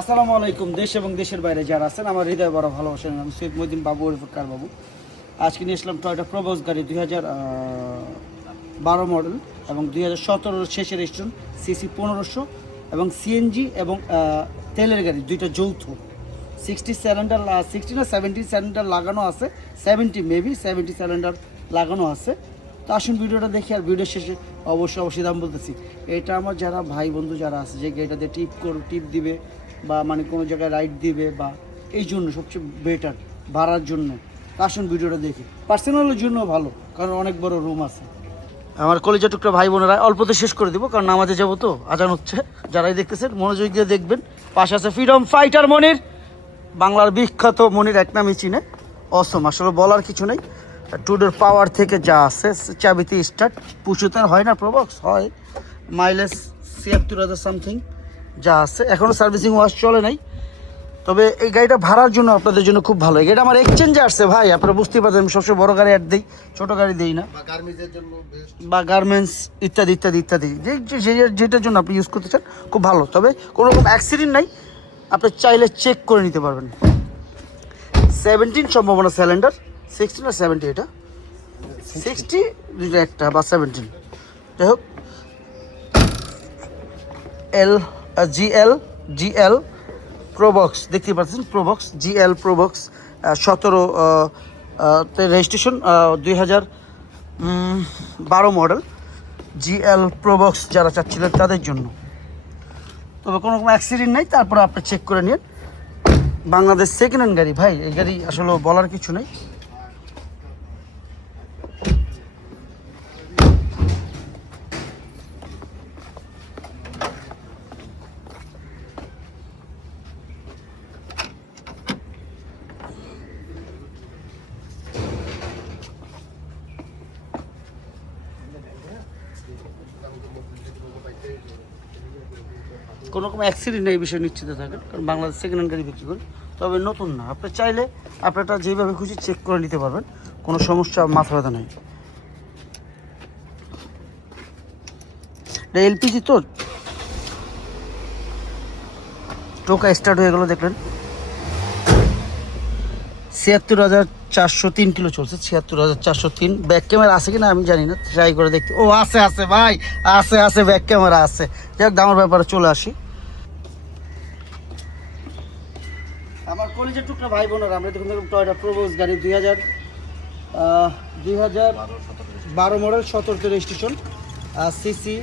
আসসালামু আলাইকুম। দেশ এবং দেশের বাইরে যারা আছেন আমার হৃদয় বড় ভালোবাসেন। আমি সৈয়দ মহিউদ্দিন বাবু কার বাবু। আজকে নিয়ে আসলাম টয়োটা প্রবোজ গাড়ি 2012 মডেল এবং 2017 শেষের রেজিস্ট্রেশন, সিসি 1500 এবং সিএনজি এবং তেলের গাড়ি দুইটা যৌথ। 60 সিলিন্ডার, 60 না 70 সিলিন্ডার লাগানো আছে, 70 মেবি 70 সিলিন্ডার লাগানো আছে। তো আসুন ভিডিওটা দেখি, আর ভিডিও শেষে অবশ্যই দাম বলতেছি। এটা আমার যারা ভাই বন্ধু যারা আছে যে গাড়িটাতে টিপ দিবে বা মানে কোনো জায়গায় রাইড দিবে বা এই জন্য সবচেয়ে বেটার ভাড়ার জন্য। আসুন ভিডিওটা দেখি। পার্সোনালের জন্য ভালো, কারণ অনেক বড় রুম আছে। আমার কলেজের টুকরা ভাই বোনেরা অল্পতে শেষ করে দিব, কারণ নামাজে যাবো তো, আজান হচ্ছে। যারাই দেখতেছেন মনোযোগ দিয়ে দেখবেন। পাশে আছে ফ্রিডম ফাইটার মনির, বাংলার বিখ্যাত মনির, এক নামই চিনে। অসম, আসলে বলার কিছু নেই। টুডোর পাওয়ার থেকে যা আছে, চাবিতে স্টার্ট, পুষুতে হয় না, প্রবক্স হয়, মাইলেজ ৭৬,০০০ সামথিং যা আছে। এখনও সার্ভিসিং ওয়াশ চলে নাই, তবে এই গাড়িটা ভাড়ার জন্য আপনাদের জন্য খুব ভালো। এই গাড়িটা আমার এক্সচেঞ্জে আসছে ভাই, আপনারা বুঝতেই পারছেন। আমি সবসময় বড় গাড়ি অ্যাড দিই, ছোটো গাড়ি দিই না, বা গার্মেন্টস ইত্যাদি ইত্যাদি ইত্যাদি, যেটার জন্য আপনি ইউজ করতে চান খুব ভালো। তবে কোনো রকম অ্যাক্সিডেন্ট নাই, আপনি চাইলে চেক করে নিতে পারবেন। 17 সম্ভাবনা সিলিন্ডার, 60 না 70, এটা 60 একটা বা 17, যাই হোক। জিএল প্রোবক্স দেখতে পাচ্ছেন, প্রোবক্স জিএল প্রোবক্স 17 তে রেজিস্ট্রেশন, 2012 মডেল জিএল প্রোবক্স যারা চাচ্ছিলেন তাদের জন্য। তবে কোনো রকম অ্যাক্সিডেন্ট নেই, তারপরে আপনি চেক করে নিন। বাংলাদেশ সেকেন্ড হ্যান্ড গাড়ি ভাই, এই গাড়ি আসলে বলার কিছু নেই। কোনো রকম অ্যাক্সিডেন্ট নেই, এই বিষয়ে নিশ্চিত থাকেন, কারণ বাংলাদেশ সেকেন্ড হ্যান্ড গাড়ি বিক্রি করি। তবে নতুন না, আপনি চাইলে আপনারটা যেভাবে খুশি চেক করে নিতে পারবেন, কোনো সমস্যা মাথা ব্যথা নেই। এটা এলপিজি তো, টোকা স্টার্ট হয়ে গেল, দেখলেন। ৭৬,৪০৩ কিলো চলছে, ৭৬,৪০৩। ব্যাক ক্যামেরা আছে কিনা আমি জানি না, ট্রাই করে দেখতে। ও আছে ভাই, আছে ব্যাক ক্যামেরা আছে। যাই হোক, দামের ব্যাপারে চলে আসি। আমার কলেজের টুকরা ভাই বোনেরা, আমরা দেখুন টয়োটা প্রবোজ গাড়ি 2012 মডেল, 17 রেজিস্ট্রেশন, সিসি